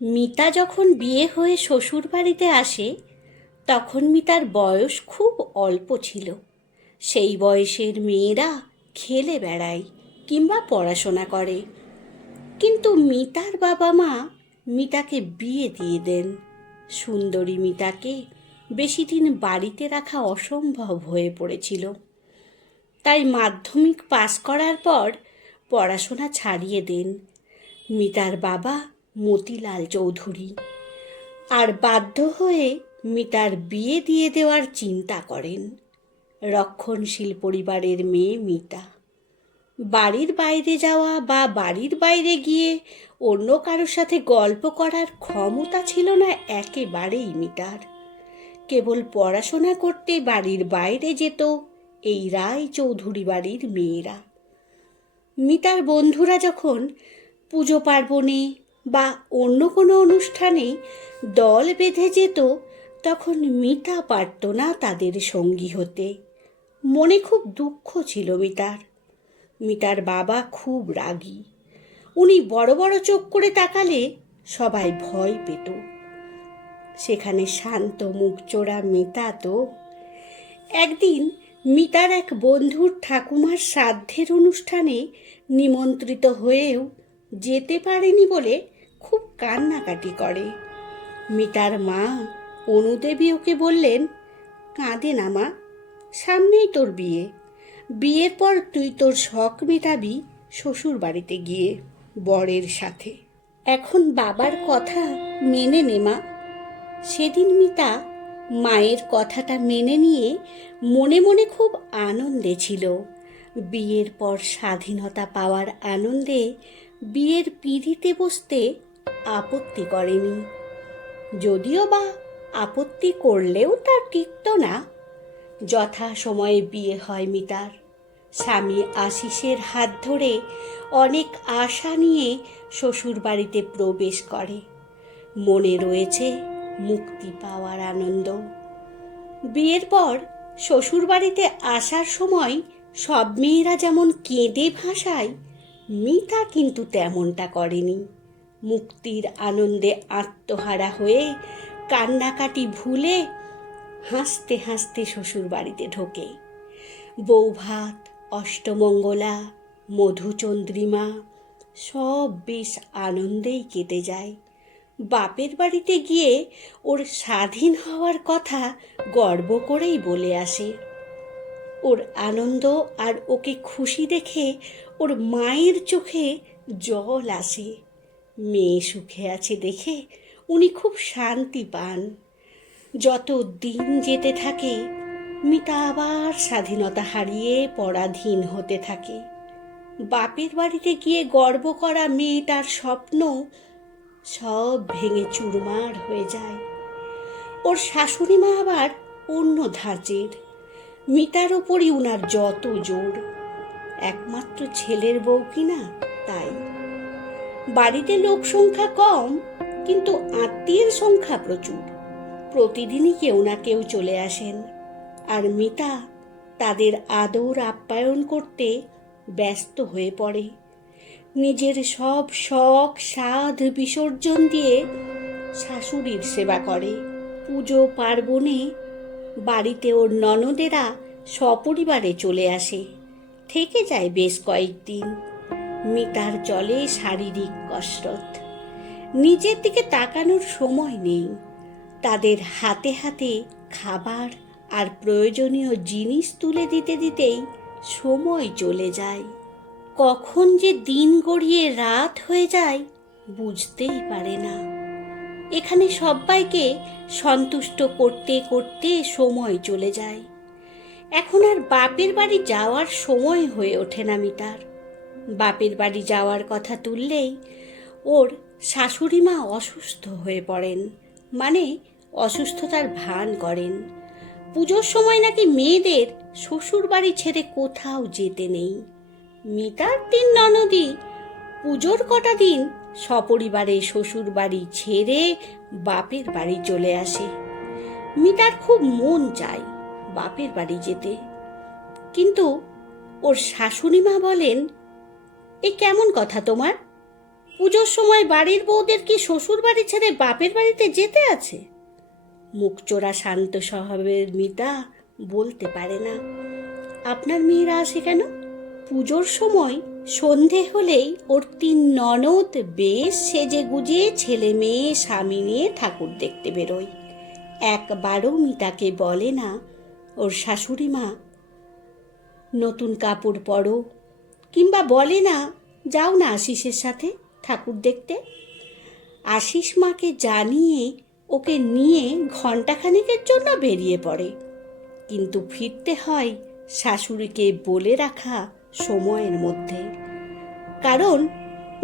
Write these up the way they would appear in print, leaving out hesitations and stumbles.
মিতা যখন বিয়ে হয়ে শ্বশুর বাড়িতে আসে তখন মিতার বয়স খুব অল্প ছিল। সেই বয়সের মেয়েরা খেলে বেড়ায় কিংবা পড়াশোনা করে, কিন্তু মিতার বাবা মা মিতাকে বিয়ে দিয়ে দেন। সুন্দরী মিতাকে বেশি দিন বাড়িতে রাখা অসম্ভব হয়ে পড়েছিল। তাই মাধ্যমিক পাশ করার পর পড়াশোনা ছাড়িয়ে দেন মিতার বাবা মতিলাল চৌধুরী, আর বাধ্য হয়ে মিতার বিয়ে দিয়ে দেওয়ার চিন্তা করেন। রক্ষণশীল পরিবারের মেয়ে মিতা বাড়ির বাইরে যাওয়া বা বাড়ির বাইরে গিয়ে অন্য কারোর সাথে গল্প করার ক্ষমতা ছিল না একেবারেই মিতার। কেবল পড়াশোনা করতে বাড়ির বাইরে যেত এই রায় চৌধুরী বাড়ির মেয়েরা। মিতার বন্ধুরা যখন পুজো পার্বণে বা অন্য কোনো অনুষ্ঠানে দল বেঁধে যেত তখন মিতা পারত না তাদের সঙ্গী হতে। মনে খুব দুঃখ ছিল মিতার। মিতার বাবা খুব রাগী। উনি বড় বড় চোখ করে তাকালে সবাই ভয় পেত। সেখানে শান্ত মুখচোরা মিতা তো। একদিন মিতার এক বন্ধুর ঠাকুমার শ্রাদ্ধের অনুষ্ঠানে নিমন্ত্রিত হয়েও যেতে পারেনি বলে খুব কান্নাকাটি করে। মিতার মা অনুদেবী ওকে বললেন, কাঁদে না মা, সামনেই তোর বিয়ে। বিয়ের পর তুই তোর শখ মেটাবি শ্বশুর বাড়িতে গিয়ে বরের সাথে। এখন বাবার কথা মেনে নে মা। সেদিন মিতা মায়ের কথাটা মেনে নিয়ে মনে মনে খুব আনন্দে ছিল। বিয়ের পর স্বাধীনতা পাওয়ার আনন্দে বিয়ের পিঁড়িতে বসতে আপত্তি করেনি। যদিও বা আপত্তি করলেও তার টিকত না। যথা সময়ে বিয়ে হয় মিতার। স্বামী আশিসের হাত ধরে অনেক আশা নিয়ে শ্বশুর বাড়িতে প্রবেশ করে। মনে রয়েছে মুক্তি পাওয়ার আনন্দ। বিয়ের পর শ্বশুর বাড়িতে আসার সময় সব মেয়েরা যেমন কেঁদে ভাসায়, মিতা কিন্তু তেমনটা করেনি। মুক্তির আনন্দে আত্মহারা হয়ে কান্নাকাটি ভুলে হাসতে হাসতে শ্বশুর বাড়িতে ঢোকে। বৌভাত, অষ্টমঙ্গলা, মধুচন্দ্রিমা সব বেশ আনন্দেই কেটে যায়। বাপের বাড়িতে গিয়ে ওর স্বাধীন হওয়ার কথা গর্ব করেই বলে আসে। ওর আনন্দ আর ওকে খুশি দেখে ওর মায়ের চোখে জল আসে। মেয়ে সুখে আছে দেখে উনি খুব শান্তি পান। যত দিন যেতে থাকে মিতা আবার স্বাধীনতা হারিয়ে পরাধীন হতে থাকে। বাপের বাড়িতে গিয়ে গর্ব করা মেয়েটার স্বপ্ন সব ভেঙে চুরমার হয়ে যায়। ওর শাশুড়ি মা আবার অন্য ধাঁচের। মিতার ওপরই উনার যত জোর। একমাত্র ছেলের বউ কিনা, তাই। বাড়িতে লোক সংখ্যা কম, কিন্তু আত্মীয়ের সংখ্যা প্রচুর। প্রতিদিনই কেউ না কেউ চলে আসেন, আর মিতা তাদের আদর আপ্যায়ন করতে ব্যস্ত হয়ে পড়ে। নিজের সব শখ সাধ বিসর্জন দিয়ে শাশুড়ির সেবা করে। পুজো পার্বণে বাড়িতে ওর ননদেরা সপরিবারে চলে আসে, থেকে যায় বেশ কয়েকদিন। মিতার চলে শারীরিক কসরত। নিজের দিকে তাকানোর সময় নেই। তাদের হাতে হাতে খাবার আর প্রয়োজনীয় জিনিস তুলে দিতে দিতেই সময় চলে যায়। কখন যে দিন গড়িয়ে রাত হয়ে যায় বুঝতেই পারে না। এখানে সবাইকে সন্তুষ্ট করতে করতে সময় চলে যায়। এখন আর বাপের বাড়ি যাওয়ার সময় হয়ে ওঠে না মিতার। বাপের বাড়ি যাওয়ার কথা তুললেই ওর শাশুড়ি মা অসুস্থ হয়ে পড়েন, মানে অসুস্থতার ভান করেন। পুজোর সময় নাকি মেয়েদের শ্বশুর বাড়ি ছেড়ে কোথাও যেতে নেই। মিতার তিন ননদই পুজোর কটা দিন সপরিবারে শ্বশুর বাড়ি ছেড়ে বাপের বাড়ি চলে আসে। মিতার খুব মন চায় বাপের বাড়ি যেতে, কিন্তু ওর শাশুড়ি মা বলেন, এ কেমন কথা তোমার? পুজোর সময় বাড়ির বউদের কি শ্বশুর বাড়ি ছেড়ে বাপের বাড়িতে যেতে আছে? মুখচোরা শান্ত স্বভাবের মিতা বলতে পারে না। আপনার মেয়েরা আসে কেন? পুজোর সময় সন্ধে হলেই ওর 3 ননদ বেশ সেজে গুজে ছেলে মেয়ে স্বামী নিয়ে ঠাকুর দেখতে বেরোয়। একবারও মিতাকে বলে না ওর শাশুড়ি মা নতুন কাপড় পরো, কিংবা বলে না যাও না আশিসের সাথে ঠাকুর দেখতে। আশিস মাকে জানিয়ে ওকে নিয়ে ঘণ্টাখানেকের জন্য বেরিয়ে পড়ে, কিন্তু ফিরতে হয় শাশুড়িকে বলে রাখা সময়ের মধ্যে, কারণ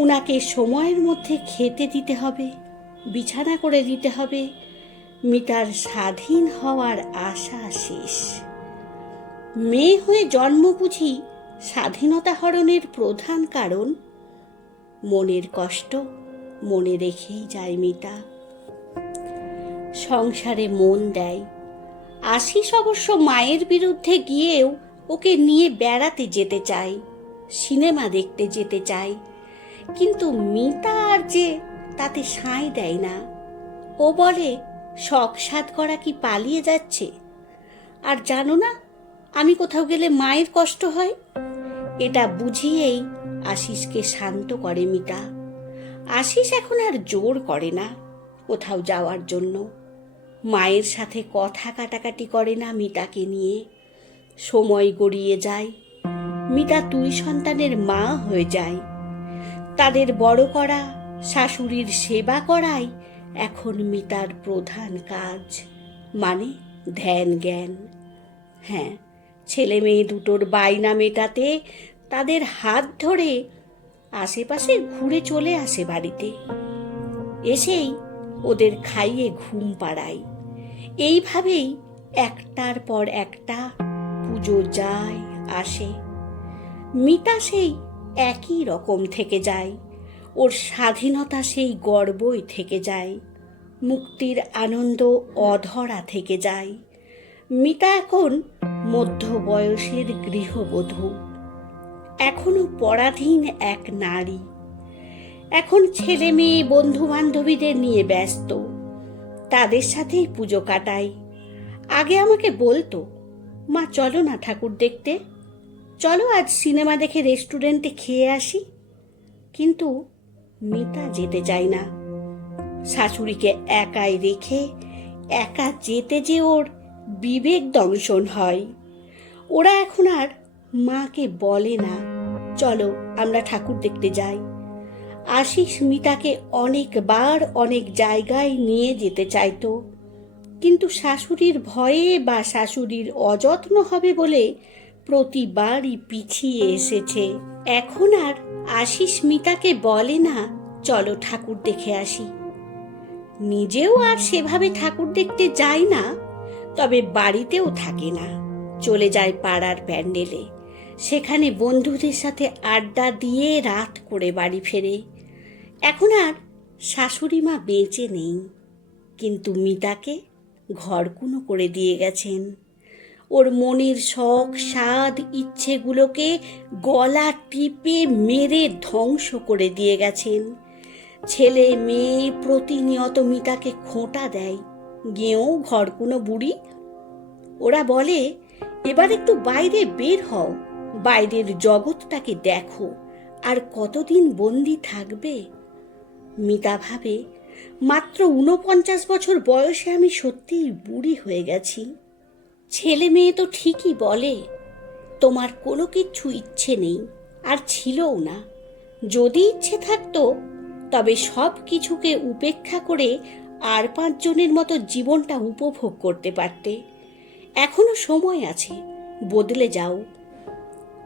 উনাকে সময়ের মধ্যে খেতে দিতে হবে, বিছানা করে দিতে হবে। মিতার স্বাধীন হওয়ার আশা শেষ। মেয়ে হয়ে জন্ম বুঝি স্বাধীনতা হরণের প্রধান কারণ? মনের কষ্ট মনে রেখেই যায় মিতা। সংসারে মন দেয়। আশিস অবশ্য মায়ের বিরুদ্ধে গিয়েও ওকে নিয়ে বেড়াতে যেতে চায়, সিনেমা দেখতে যেতে চায়, কিন্তু মিতা আর যে তাতে সায় দেয় না। ও বলে শখ সাধ করা কি পালিয়ে যাচ্ছে? আর জানো না, আমি কোথাও গেলে মায়ের কষ্ট হয়। এটা বুঝিয়েই আশিসকে শান্ত করে মিতা। আশিস এখন আর জোর করে না কোথাও যাওয়ার জন্য। মায়ের সাথে কথা কাটাকাটি করে না মিতাকে নিয়ে। সময় গড়িয়ে যায়, মিতা 2 সন্তানের মা হয়ে যায়। তাদের বড় করা, শাশুড়ির সেবা করাই এখন মিতার প্রধান কাজ, মানে ধ্যান জ্ঞান। হ্যাঁ, ছেলে মেয়ে দুটোর বায়না মেটাতে তাদের হাত ধরে আশেপাশে ঘুরে চলে আসে বাড়িতে, এসেই ওদের খাইয়ে ঘুম পাড়ায়। এইভাবেই একটার পর একটা পুজো যায় আসে। মিতা সেই একই রকম থেকে যায়, ওর স্বাধীনতা সেই গর্বই থেকে যায়, মুক্তির আনন্দ অধরা থেকে যায়। মিতা এখন মধ্য বয়সের গৃহবধূ, এখনো পরাধীন এক নারী। এখন ছেলে মেয়ে বন্ধু বান্ধবীদের নিয়ে ব্যস্ত, তাদের সাথেই পুজো কাটাই। আগে আমাকে বলতো, মা চলো না ঠাকুর দেখতে, চলো আজ সিনেমা দেখে রেস্টুরেন্টে খেয়ে আসি, কিন্তু মিতা যেতে চায় না। শাশুড়িকে একাই রেখে একা যেতে যে ওর বিবেক দংশন হয়। ওরা এখন আর মাকে বলে না চলো আমরা ঠাকুর দেখতে যাই। আশিস মিতাকে অনেকবার অনেক জায়গায় নিয়ে যেতে চাইতো, কিন্তু শাশুড়ির ভয়ে বা শাশুড়ির অযত্ন হবে বলে প্রতিবারই পিছিয়ে এসেছে। এখন আর আশিস মিতাকে বলে না চলো ঠাকুর দেখে আসি। নিজেও আর সেভাবে ঠাকুর দেখতে যায় না, তবে বাড়িতেও থাকে না, চলে যায় পাড়ার প্যান্ডেলে। সেখানে বন্ধুদের সাথে আড্ডা দিয়ে রাত করে বাড়ি ফেরে। এখন আর শাশুড়ি মা বেঁচে নেই, কিন্তু মিতাকে ঘরকুনো করে দিয়ে গেছেন। ওর মনের শখ স্বাদ ইচ্ছেগুলোকে গলা টিপে মেরে ধ্বংস করে দিয়ে গেছেন। ছেলে মেয়ে প্রতিনিয়ত মিতাকে খোঁটা দেয়, গেঁয়ো ঘরকুনো বুড়ি। ওরা বলে এবার একটু বাইরে বের হও, বাইরের জগৎটাকে দেখো, আর কতদিন বন্দি থাকবে। মিতা ভাবে মাত্র 49 বছর বয়সে আমি সত্যিই বুড়ি হয়ে গেছি। ছেলে মেয়ে তো ঠিকই বলে তোমার কোনো কিচ্ছু ইচ্ছে নেই, আর ছিলও না। যদি ইচ্ছে থাকতো তবে সব কিছুকে উপেক্ষা করে আর 5 জনের মতো জীবনটা উপভোগ করতে পারতে। এখনো সময় আছে, বদলে যাও।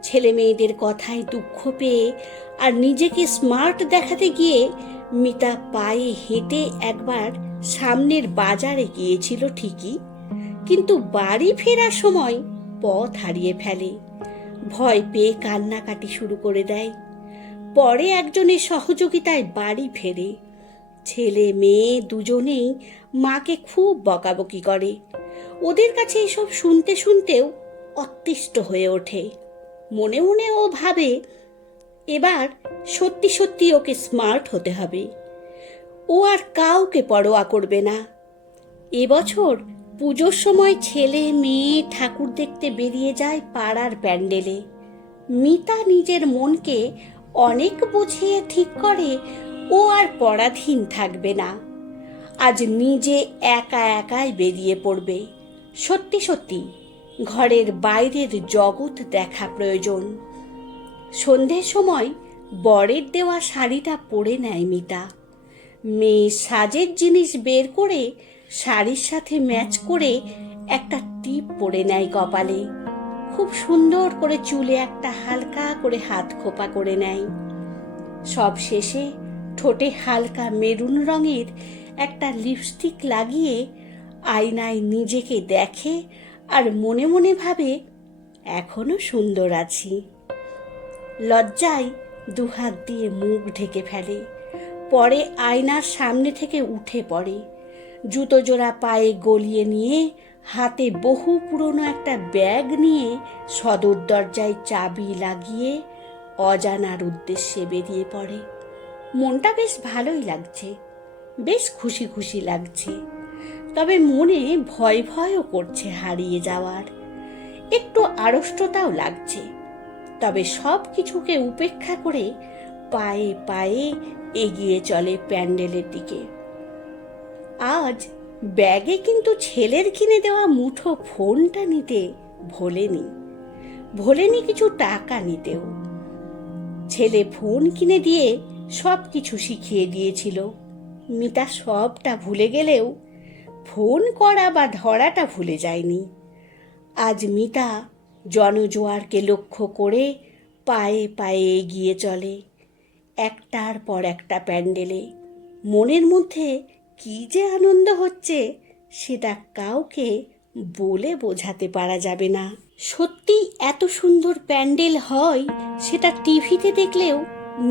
ছেলে মেয়েদের কথায় দুঃখ পেয়ে আর নিজেকে স্মার্ট দেখাতে গিয়ে মিতা পায়ে হেঁটে একবার সামনের বাজারে গিয়েছিল ঠিকই, কিন্তু বাড়ি ফেরার সময় পথ হারিয়ে ফেলে। ভয় পেয়ে কান্নাকাটি শুরু করে দেয়। পরে একজনের সহযোগিতায় বাড়ি ফেরে। ছেলে মেয়ে দুজনেই মাকে খুব বকাবকি করে। ওদের কাছে এসব শুনতে শুনতেও অতিষ্ঠ হয়ে ওঠে। মনে মনে ও ভাবে এবার সত্যি সত্যি ওকে স্মার্ট হতে হবে। ও আর কাউকে পরোয়া করবে না। এবছর পুজোর সময় ছেলে মেয়ে ঠাকুর দেখতে বেরিয়ে যায় পাড়ার প্যান্ডেলে। মিতা নিজের মনকে অনেক বুঝিয়ে ঠিক করে ও আর পরাধীন থাকবে না। আজ নিজে একা একাই বেরিয়ে পড়বে। সত্যি সত্যি ঘরের বাইরের জগৎ দেখা প্রয়োজন। সন্ধ্যের সময় বরের দেওয়া শাড়িটা পরে নেয় মিতা। মেয়ে সাজের জিনিস বের করে শাড়ির সাথে ম্যাচ করে একটা টিপ পরে নেয় কপালে। খুব সুন্দর করে চুলে একটা হালকা করে হাত খোপা করে নেয়। সব শেষে ঠোঁটে হালকা মেরুন রঙের একটা লিপস্টিক লাগিয়ে আয়নায় নিজেকে দেখে আর মনে মনে ভাবে, এখনো সুন্দর আছি। লজ্জায় দুহাত দিয়ে মুখ ঢেকে ফেলে। পরে আয়নার সামনে থেকে উঠে পড়ে। জুতো জোড়া পায়ে গলিয়ে নিয়ে হাতে বহু পুরনো একটা ব্যাগ নিয়ে সদর দরজায় চাবি লাগিয়ে অজানার উদ্দেশ্যে বেরিয়ে পড়ে। মনটা বেশ ভালোই লাগছে, বেশ খুশি খুশি লাগছে। তবে মনে ভয় ভয়ও করছে হারিয়ে যাওয়ার। একটু আড়ষ্টতাও লাগছে। তবে সব কিছুকে উপেক্ষা করে পায়ে পায়ে এগিয়ে চলে প্যান্ডেলের দিকে। আজ ব্যাগে কিন্তু ছেলের কিনে দেওয়া মুঠো ফোনটা নিতে ভোলেনি কিছু টাকা নিতেও। ছেলে ফোন কিনে দিয়ে সব কিছু শিখিয়ে দিয়েছিল। মিতা সবটা ভুলে গেলেও ফোন করা বা ধরাটা ভুলে যায়নি। আজ মিতা জনজোয়ারকে লক্ষ্য করে পায়ে পায়ে এগিয়ে চলে একটার পর একটা প্যান্ডেলে। মনের মধ্যে কি যে আনন্দ হচ্ছে সেটা কাউকে বলে বোঝাতে পারা যাবে না। সত্যি এত সুন্দর প্যান্ডেল হয় সেটা টিভিতে দেখলেও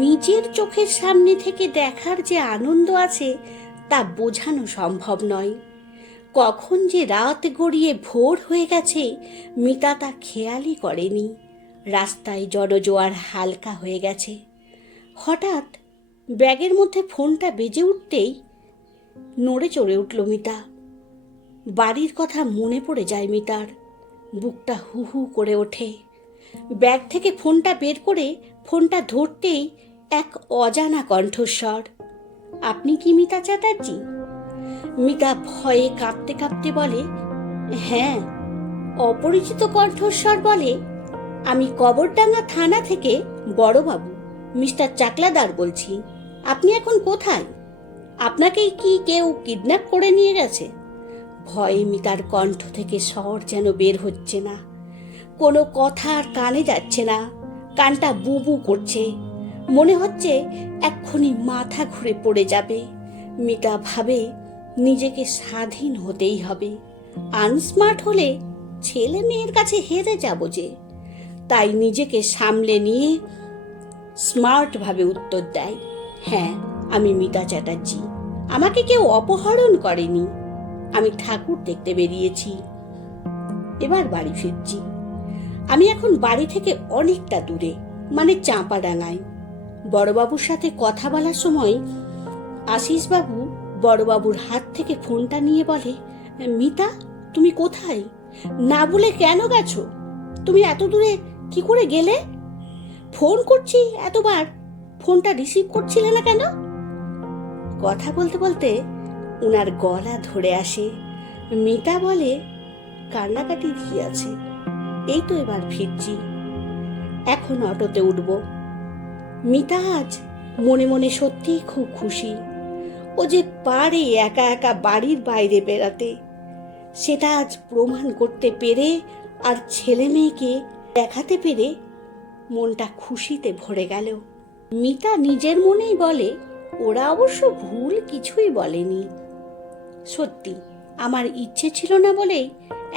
নিজের চোখের সামনে থেকে দেখার যে আনন্দ আছে তা বোঝানো সম্ভব নয়। কখন যে রাত গড়িয়ে ভোর হয়ে গেছে মিতা তা খেয়ালই করেনি। রাস্তায় জনজোয়ার হালকা হয়ে গেছে। হঠাৎ ব্যাগের মধ্যে ফোনটা বেজে উঠতেই নড়ে চড়ে উঠল মিতা। বাড়ির কথা মনে পড়ে যায় মিতার। বুকটা হু হু করে ওঠে। ব্যাগ থেকে ফোনটা বের করে ফোনটা ধরতেই এক অজানা কণ্ঠস্বর, আপনি কি মিতা চ্যাটার্জি? মিতা ভয়ে কাঁপতে কাঁপতে বলে, হ্যাঁ। অপরিচিত কণ্ঠস্বর বলে, আমি কবরডাঙ্গা থানা থেকে বড়বাবু মিস্টার চাকলাদার বলছি। আপনি এখন কোথায়? আপনাকেই কি কেউ কিডন্যাপ করে নিয়ে গেছে? ভয়ে মিতার কণ্ঠ থেকে স্বর যেন বের হচ্ছে না। কোনো কথা আর কানে যাচ্ছে না। কানটা বুবু করছে। মনে হচ্ছে এক্ষুনি মাথা ঘুরে পড়ে যাবে। মিতা ভাবে নিজেকে স্বাধীন হতেই হবে। আনস্মার্ট হলে ছেলে মেয়ের কাছে হেরে যাব যে। তাই নিজেকে সামলে নিয়ে স্মার্টভাবে উত্তর দেয়, হ্যাঁ আমি মিতা চ্যাটার্জি। আমাকে কেউ অপহরণ করেনি। আমি ঠাকুর দেখতে বেরিয়েছি। এবার বাড়ি ফিরছি। আমি এখন বাড়ি থেকে অনেকটা দূরে, মানে চাঁপাডাঙ্গায়। বড়বাবুর সাথে কথা বলার সময় আশিসবাবু বড়বাবুর হাত থেকে ফোনটা নিয়ে বলে, মিতা তুমি কোথায়? না বলে কেন গেছো? তুমি এত দূরে কি করে গেলে? ফোন করছি এতবার, ফোনটা রিসিভ করছিলে না কেন? কথা বলতে বলতে উনার গলা ধরে আসে। মিতা বলে, কান্নাকাটি কি আছে, এই তো এবার ফিরছি, এখন অটোতে উঠব। মিতা আজ মনে মনে সত্যিই খুব খুশি। ও যে পারে একা একা বাড়ির বাইরে বেড়াতে, সেটা আজ প্রমাণ করতে পেরে আর ছেলে মেয়েকে দেখাতে পেরে মনটা খুশিতে ভরে গেল। মিতা নিজের মনেই বলে, ওরা অবশ্য ভুল কিছুই বলেনি। সত্যি আমার ইচ্ছে ছিল না বলেই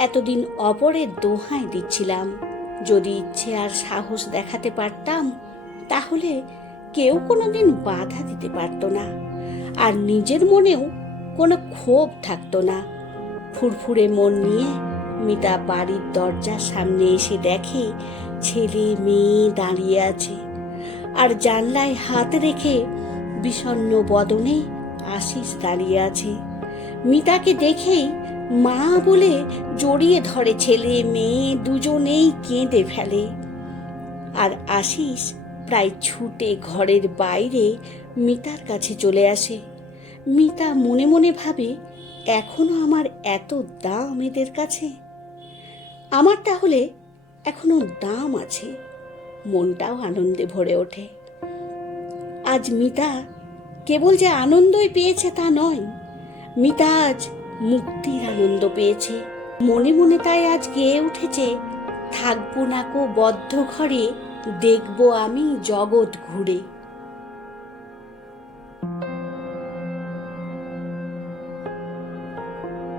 এতদিন অপরের দোহাই দিচ্ছিলাম। যদি ইচ্ছে আর সাহস দেখাতে পারতাম তাহলে কেউ কোনোদিন বাধা দিতে পারত না, আর নিজের মনেও কোনো ক্ষোভ থাকতো না। ফুরফুরে মন নিয়ে মিতা বাড়ির দরজার সামনে এসে দেখে ছেলে মেয়ে দাঁড়িয়ে আছে, আর জানলায় হাত রেখে বিষণ্ণ বদনে আশিস দাঁড়িয়ে আছে। মিতাকে দেখেই মা বলে জড়িয়ে ধরে ছেলে মেয়ে দুজনেই কেঁদে ফেলে। আর আশিস প্রায় ছুটে ঘরের বাইরে মিতার কাছে চলে আসে। মিতা মনে মনে ভাবে, এখনো আমার এত দাম এদের কাছে, আমার তাহলে এখনো দাম আছে। মনটাও আনন্দে ভরে ওঠে। আজ মিতা কেবল যে আনন্দই পেয়েছে তা নয়, মিতা আজ মুক্তির আনন্দ পেয়েছে। মনে মনে তাই আজ গেয়ে উঠেছে, থাকবো না কো বদ্ধ ঘরে, দেখবো আমি জগৎ ঘুরে।